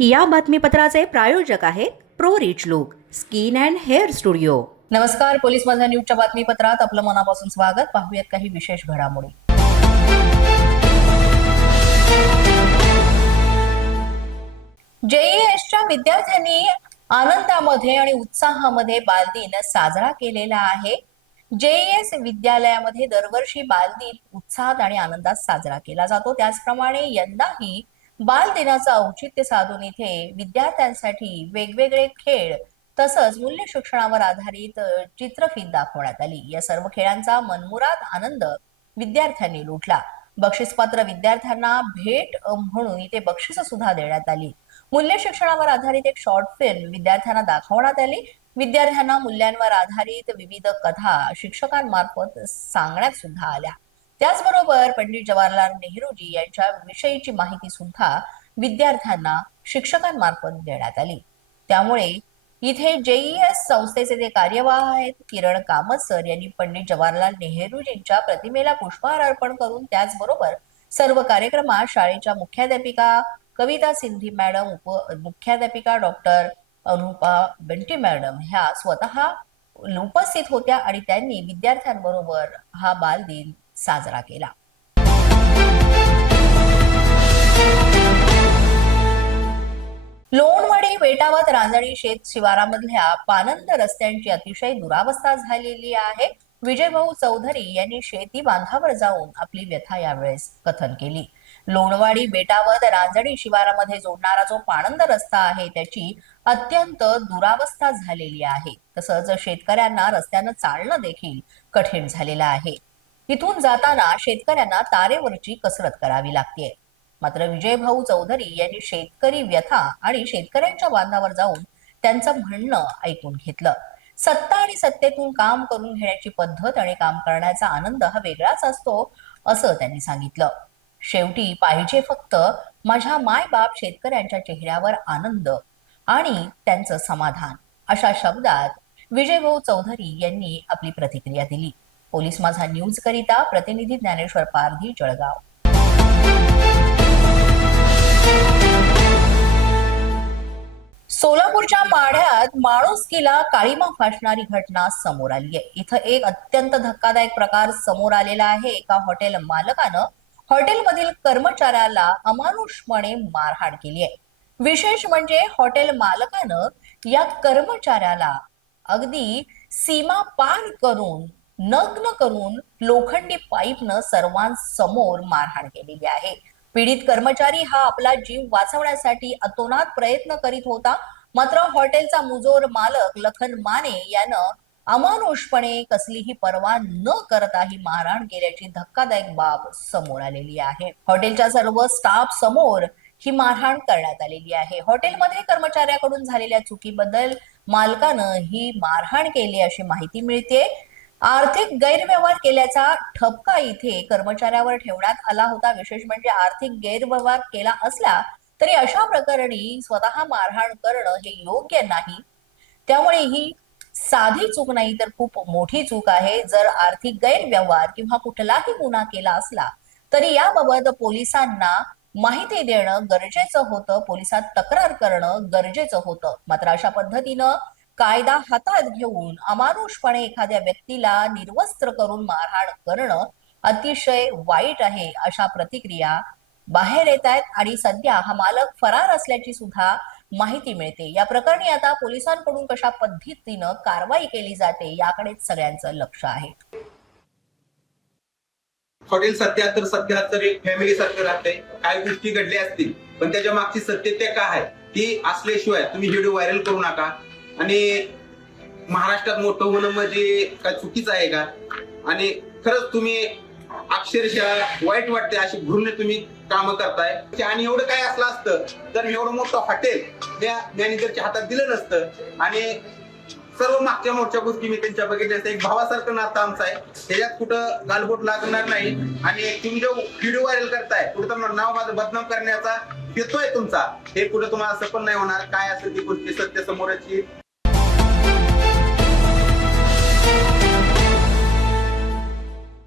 या बातमीपत्राचे प्रायोजक आहेत pro rich look skin and hair studio. नमस्कार पोलीस माझा न्यूजच्या बातमीपत्रात आपलं मनापासून स्वागत. पाहूयात काही विशेष घडामोडी. जेईएसच्या विद्यार्थ्यांनी आनंदामध्ये आणि उत्साहामध्ये बालदिन साजरा केलेला आहे. जेईएस विद्यालयामध्ये दरवर्षी बालदिन उत्साहात आणि आनंदात साजरा केला जातो. त्याचप्रमाणे यंदाही बाल दिनाचं औचित्य साधून इथे विद्यार्थ्यांसाठी वेगवेगळे खेळ तसंच मूल्य शिक्षणावर आधारित चित्रफीत चित्रफित दाखवण्यात आली. या सर्व खेळांचा मनमुराद आनंद विद्यार्थ्यांनी लुटला. बक्षीसपात्र विद्यार्थ्यांना भेट म्हणून इथे बक्षिस सुद्धा देण्यात आली. मूल्य शिक्षणावर आधारित एक शॉर्ट फिल्म विद्यार्थ्यांना दाखवण्यात आली. विद्यार्थ्यांना मूल्यांवर आधारित विविध कथा शिक्षकांमार्फत सांगण्यात सुद्धा आल्या. त्याचबरोबर पंडित जवाहरलाल नेहरूजी यांच्या विषयीची माहिती सुद्धा विद्यार्थ्यांना शिक्षकांमार्फत देण्यात आली. त्यामुळे इथे जेईएस संस्थेचे जे कार्यवाह आहेत किरण कामत सर यांनी पंडित जवाहरलाल नेहरूजींच्या प्रतिमेला पुष्पहार अर्पण करून त्याचबरोबर सर्व कार्यक्रमात शाळेच्या मुख्याध्यापिका कविता सिंधी मॅडम उप मुख्याध्यापिका डॉक्टर अनुपा बंटी मॅडम ह्या स्वतः उपस्थित होत्या आणि त्यांनी विद्यार्थ्यांबरोबर हा बालदिन साजरा केला. लोणवाडी बेटावत रांजणी शेत शिवारामधल्या पानंद रस्त्यांची अतिशय दुरावस्था झालेली आहे. विजयभाऊ चौधरी यांनी शेती बांधावर जाऊन आपली व्यथा यावेळेस कथन केली. लोणवाडी बेटावत रांजणी शिवारामध्ये जोडणारा जो पाणंद रस्ता आहे त्याची अत्यंत दुरावस्था झालेली आहे. तसंच शेतकऱ्यांना रस्त्यानं चालणं देखील कठीण झालेलं आहे. इथून जाताना शेतकऱ्यांना तारेवरची कसरत करावी लागते. मात्र विजयभाऊ चौधरी यांनी शेतकरी व्यथा आणि शेतकऱ्यांच्या बांधावर जाऊन त्यांचं म्हणणं ऐकून घेतलं. सत्ता आणि सत्तेतून काम करून घेण्याची पद्धत आणि काम करण्याचा आनंद हा वेगळाच असतो असं त्यांनी सांगितलं. शेवटी पाहिजे फक्त माझ्या मायबाप शेतकऱ्यांच्या चेहऱ्यावर आनंद आणि त्यांचं समाधान अशा शब्दात विजयभाऊ चौधरी यांनी आपली प्रतिक्रिया दिली. पोलीस माझा न्यूज करिता प्रतिनिधी ज्ञानेश्वर पारधी जळगाव. सोलापूरच्या माढ्यात माणुसकीला काळीमा फासणारी घटना समोर आली आहे. इथं एक अत्यंत धक्कादायक प्रकार समोर आलेला आहे. एका हॉटेल मालकानं हॉटेलमधील कर्मचाऱ्याला अमानुषपणे मारहाण केली आहे. विशेष म्हणजे हॉटेल मालकानं या कर्मचाऱ्याला अगदी सीमा पार करून नग्न करून लोखंडी पाईपनं सर्वांसमोर मारहाण केलेली आहे. पीडित कर्मचारी हा आपला जीव वाचवण्यासाठी अतोनात प्रयत्न करीत होता. मात्र हॉटेलचा मुजोर मालक लखन माने यानं अमानुषपणे कसलीही पर्वा न करता ही मारहाण केल्याची धक्कादायक बाब समोर आलेली आहे. हॉटेलच्या सर्व स्टाफ समोर ही मारहाण करण्यात आलेली आहे. हॉटेलमध्ये कर्मचाऱ्याकडून झालेल्या चुकीबद्दल मालकानं ही मारहाण केली अशी माहिती मिळते आर्थिक गैरव्यवहार केल्याचा ठपका इथे कर्मचाऱ्यावर ठेवण्यात आला होता. विशेष म्हणजे आर्थिक गैरव्यवहार केला असला तरी अशा प्रकरणी स्वतः मारहाण करणं हे योग्य नाही. त्यामुळे ही साधी चूक नाही तर खूप मोठी चूक आहे. जर आर्थिक गैरव्यवहार किंवा कुठलाही गुन्हा केला असला तरी याबाबत पोलिसांना माहिती देणं गरजेचं होतं. पोलिसात तक्रार करणं गरजेचं होतं. मात्र अशा पद्धतीनं कायदा हातात घेऊन अमानुषपणे एखाद्या व्यक्तीला निर्वस्त्र करून मारहाण करणं अतिशय वाईट आहे अशा प्रतिक्रिया बाहेर येत आहेत आणि सध्या हा मालक फरार असल्याची सुद्धा माहिती मिळते. या प्रकरणी आता पोलिसांकडून कशा पद्धतीनं कारवाई केली जाते याकडेच सगळ्यांचं लक्ष आहे. हॉटेल सत्याहत्तर सत्याहत्तर एक फॅमिली सारखं राहते काय गोष्टी घडल्या असतील पण त्याच्या मागची सत्यता काय आहे? ती असल्याशिवाय तुम्ही व्हिडिओ व्हायरल करू नका. आणि महाराष्ट्रात मोठं होणं म्हणजे काय चुकीचं आहे का? आणि खरंच तुम्ही अक्षरशः वाईट वाटते अशी घृण्य तुम्ही कामं करताय. आणि एवढं काय असलं असतं तर एवढं मोठं हॉटेल त्या मॅनेजरच्या हातात दिलं नसतं आणि सर्व मागच्या मोठच्या गोष्टी मी त्यांच्या बघितल्या एक भावासारखं नातं आमचं आहे. त्याच्यात कुठं गालबोट लागणार नाही. आणि तुम्ही जो व्हिडिओ व्हायरल करताय कुठं तर नाव माझं बदनाम करण्याचा येतोय तुमचा. हे कुठं तुम्हाला असं पण नाही होणार. काय असेल ती गोष्टी सत्य समोराची?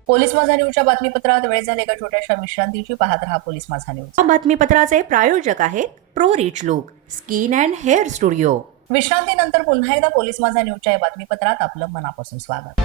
पोलीस माझा न्यूजच्या बातमीपत्रात वेळ झाले एका छोट्याशा विश्रांतीची पाहत रहा पोलीस माझा न्यूज. या बातमीपत्राचे प्रायोजक आहेत pro rich look skin and hair studio. विश्रांतीनंतर पुन्हा एकदा पोलीस माझा न्यूजच्या या बातमीपत्रात आपलं मनापासून स्वागत.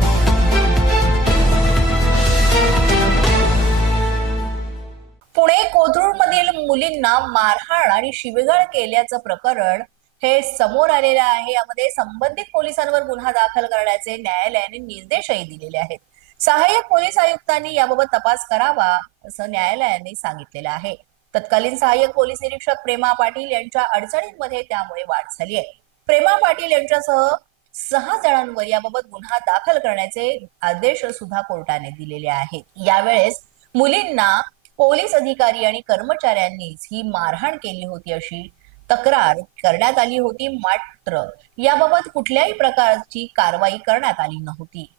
पुणे कोथरूड मधील मुलींना मारहाण आणि शिवेगाळ केल्याचं प्रकरण हे समोर आलेलं आहे. यामध्ये संबंधित पोलिसांवर गुन्हा दाखल करण्याचे न्यायालयाने निर्देशही दिलेले आहेत. सहाय्यक पोलीस आयुक्तांनी याबाबत तपास करावा असं न्यायालयाने सांगितलेलं आहे. तत्कालीन सहाय्यक पोलीस निरीक्षक प्रेमा पाटील यांच्या अडचणींमध्ये त्यामुळे वाढ झाली आहे. प्रेमा पाटील यांच्यासह सहा जणांवर याबाबत गुन्हा दाखल करण्याचे आदेश सुद्धा कोर्टाने दिलेले आहेत. यावेळेस मुलींना पोलीस अधिकारी आणि कर्मचाऱ्यांनीच ही मारहाण केली होती अशी तक्रार करण्यात आली होती. मात्र याबाबत कुठल्याही प्रकारची कारवाई करण्यात आली नव्हती.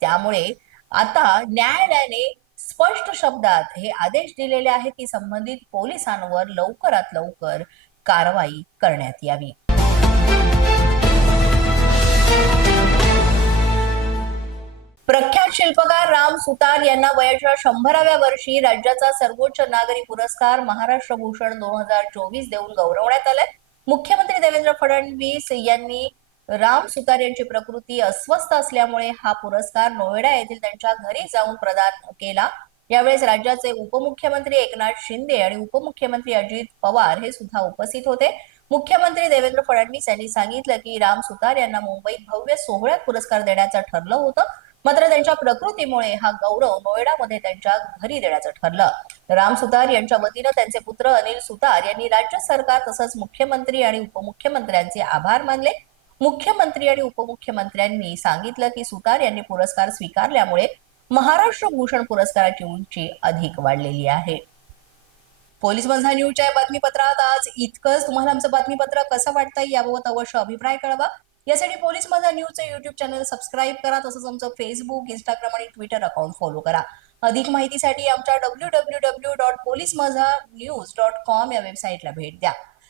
त्यामुळे आता न्यायालयाने स्पष्ट शब्दात हे आदेश दिलेले आहेत की संबंधित पोलिसांवर लवकरात लवकर कारवाई करण्यात यावी. प्रख्यात शिल्पकार राम सुतार यांना वयाच्या शंभराव्या वर्षी राज्याचा सर्वोच्च नागरी पुरस्कार महाराष्ट्र भूषण दोन हजार चोवीस देऊन गौरवण्यात आलाय. मुख्यमंत्री देवेंद्र फडणवीस यांनी राम सुतार यांची प्रकृती अस्वस्थ असल्यामुळे हा पुरस्कार नोएडा येथील त्यांच्या घरी जाऊन प्रदान केला. यावेळेस राज्याचे उपमुख्यमंत्री एकनाथ शिंदे आणि उपमुख्यमंत्री अजित पवार हे सुद्धा उपस्थित होते. मुख्यमंत्री देवेंद्र फडणवीस यांनी सांगितलं की राम सुतार यांना मुंबईत भव्य सोहळ्यात पुरस्कार देण्याचं ठरलं होतं. मात्र त्यांच्या प्रकृतीमुळे हा गौरव नोएडामध्ये त्यांच्या घरी देण्याचं ठरलं. राम सुतार यांच्या वतीनं त्यांचे पुत्र अनिल सुतार यांनी राज्य सरकार तसंच मुख्यमंत्री आणि उपमुख्यमंत्र्यांचे आभार मानले. मुख्यमंत्री आणि उपमुख्यमंत्र्यांनी सांगितलं की सुतार यांनी पुरस्कार स्वीकारल्यामुळे महाराष्ट्र भूषण पुरस्काराची उंची अधिक वाढलेली आहे. पोलीस बंधा न्यूजच्या या बातमीपत्रात आज इतकंच. तुम्हाला आमचं बातमीपत्र कसं वाटतं याबाबत अवश्य अभिप्राय कळवा. यासाठी पोलीस माझा न्यूजचं युट्यूब चॅनल सबस्क्राईब करा तसंच आमचं फेसबुक इंस्टाग्राम आणि ट्विटर अकाउंट फॉलो करा. अधिक माहितीसाठी आमच्या W W W dot police Majha news dot com या वेबसाईटला भेट द्या.